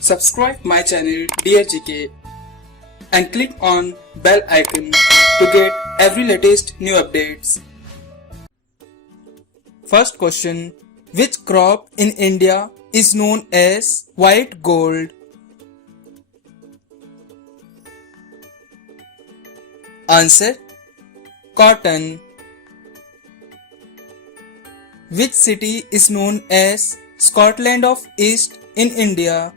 Subscribe my channel Dear GK and click on bell icon to get every latest new updates. First question. Which crop in India is known as white gold? Answer. Cotton. Which city is known as Scotland of East in India?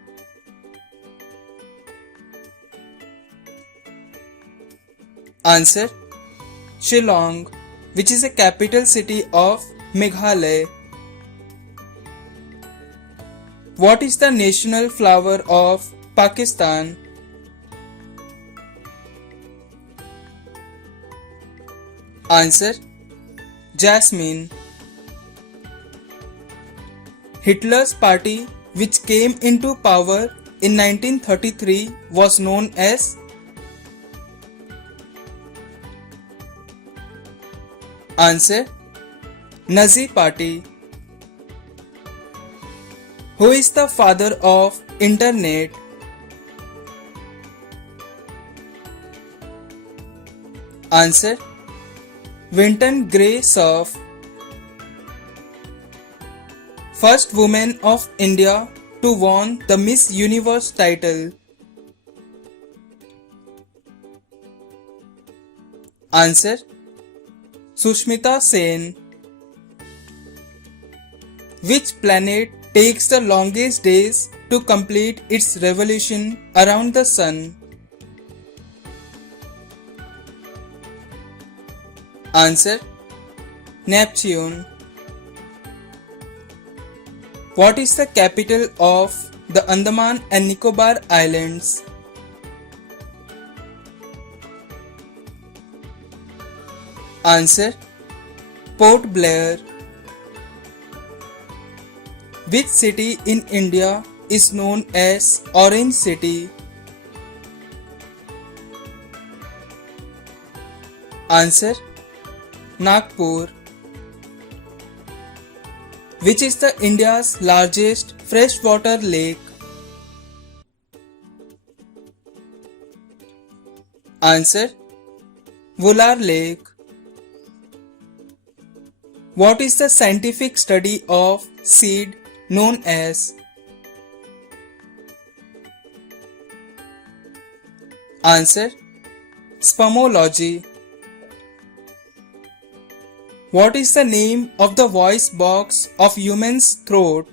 Answer. Shillong, which is a capital city of Meghalaya. What is the national flower of Pakistan? Answer. Jasmine. Hitler's party, which came into power in 1933, was known as? Answer. Nazi Party. Who is the father of Internet? Answer. Winton Gray Cerf. First woman of India to win the Miss Universe title. Answer. Sushmita Sen. Which planet takes the longest days to complete its revolution around the Sun? Answer. Neptune. What is the capital of the Andaman and Nicobar Islands? Answer. Port Blair. Which city in India is known as Orange City? Answer. Nagpur. Which is the India's largest freshwater lake? Answer. Vular Lake. What is the scientific study of seed known as? Answer. Spermology. What is the name of the voice box of human's throat?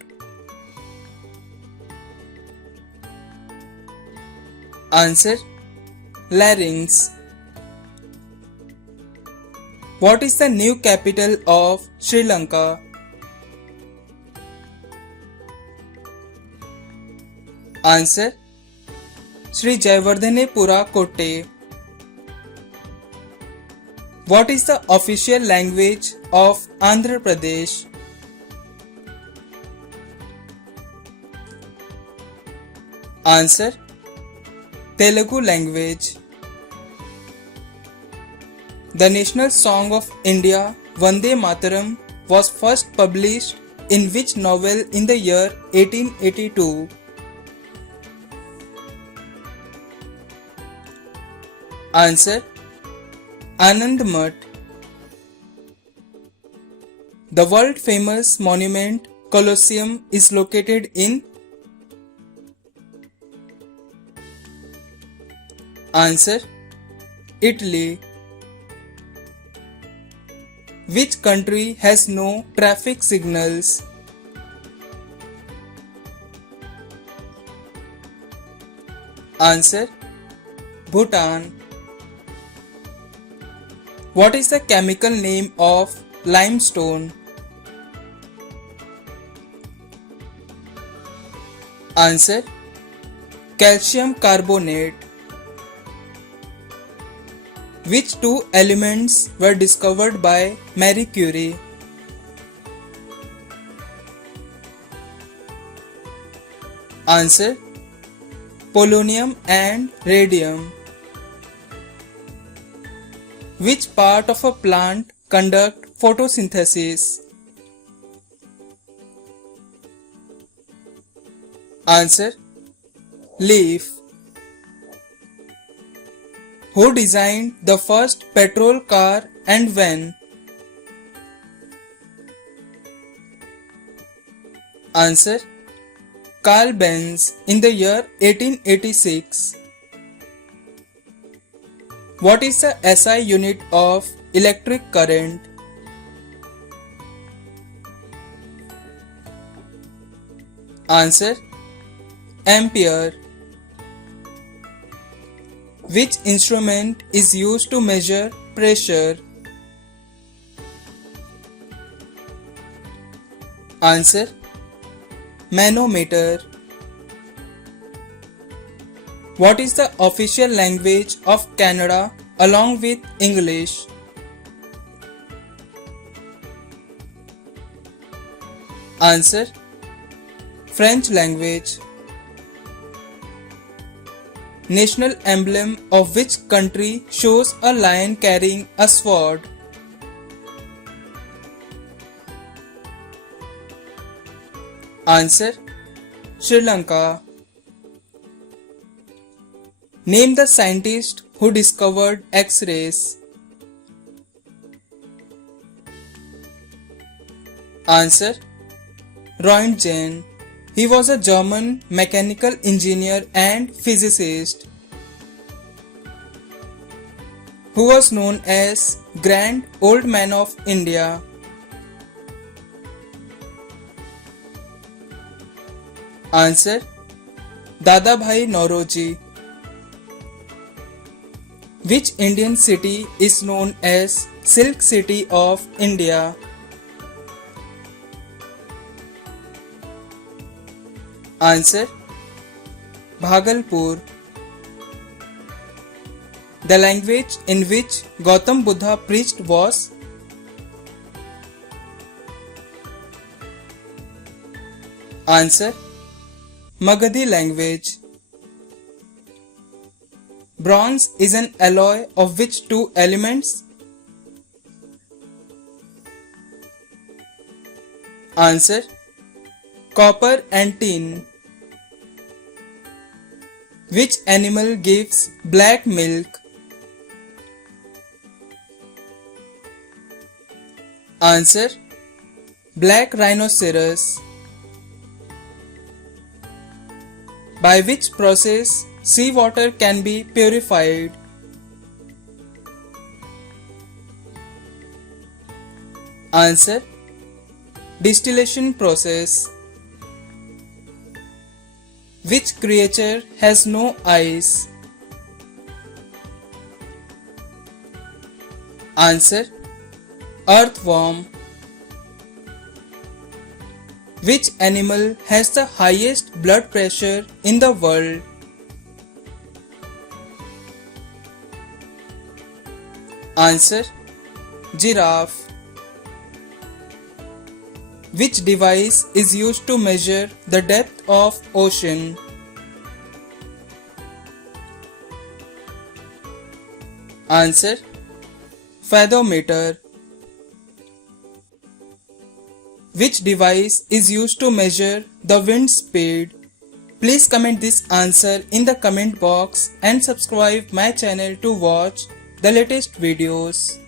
Answer. Larynx. What is the new capital of Sri Lanka? Answer. Sri Jayawardhanepura Kotte. What is the official language of Andhra Pradesh? Answer. Telugu language. The national song of India, Vande Mataram, was first published in which novel in the year 1882? Answer. Anand Math. The world famous monument Colosseum is located in? Answer. Italy. Which country has no traffic signals? Answer. Bhutan. What is the chemical name of limestone? Answer. Calcium carbonate. Which two elements were discovered by Marie Curie? Answer. Polonium and radium. Which part of a plant conduct photosynthesis? Answer. Leaf. Who designed the first petrol car and when? Answer: Carl Benz in the year 1886. What is the SI unit of electric current? Answer: Ampere. Which instrument is used to measure pressure? Answer: Manometer. What is the official language of Canada along with English? Answer: French language. National emblem of which country shows a lion carrying a sword? Answer: Sri Lanka. Name the scientist who discovered X-rays. Answer: Roentgen. He was a German mechanical engineer and physicist who was known as Grand Old Man of India. Answer: Dadabhai Naoroji. Which Indian city is known as Silk City of India? Answer: Bhagalpur. The language in which Gautam Buddha preached was? Answer: Magadhi language. Bronze is an alloy of which two elements? Answer: Copper and tin. Which animal gives black milk? Answer: Black rhinoceros. By which process seawater can be purified? Answer: Distillation process. Which creature has no eyes? Answer: Earthworm. Which animal has the highest blood pressure in the world? Answer: Giraffe. Which device is used to measure the depth of ocean? Answer: Fathometer. Which device is used to measure the wind speed? Please comment this answer in the comment box and subscribe my channel to watch the latest videos.